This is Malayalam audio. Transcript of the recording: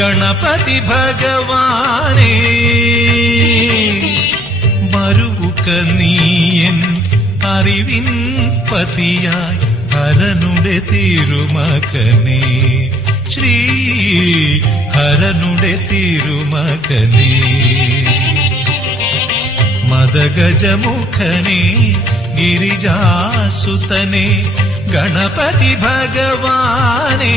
ഗണപതി ഭഗവാനേ മരുവുക നീയൻ അറിവിൻ പതിയായി ഹരനുടെ തിരുമകനേ ശ്രീ ഹരനുടെ തിരുമകനേ മദഗജമുഖനേ ഗിരിജാസുതനേ ഗണപതി ഭഗവാനേ